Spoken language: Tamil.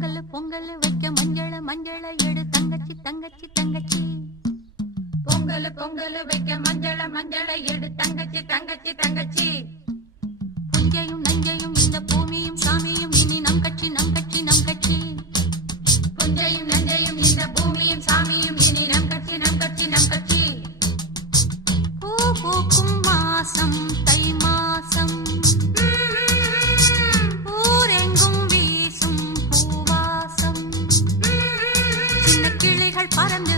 பொங்கல் பொங்கல் வைக்க மஞ்சள மஞ்சள எடு தங்கச்சி தங்கச்சி தங்கச்சி. பொங்கல் பொங்கல் வைக்க மஞ்சள மஞ்சள எடு தங்கச்சி தங்கச்சி தங்கச்சி. புஞ்சையும் நஞ்சையும் இந்த பூமியும் சாமியும் இனி நம் கட்சி நம் கட்சி நம் கட்சி. புஞ்சையும் நஞ்சையும் இந்த பூமியும் சாமியும் இனி நம் கட்சி நம் கட்சி நம் கட்சி. பூ பூக்கும் மாசம் தை மாசம், ஊரெங்கும் வீசும் பூவாசம். சின்ன கிளிகள் பறந்து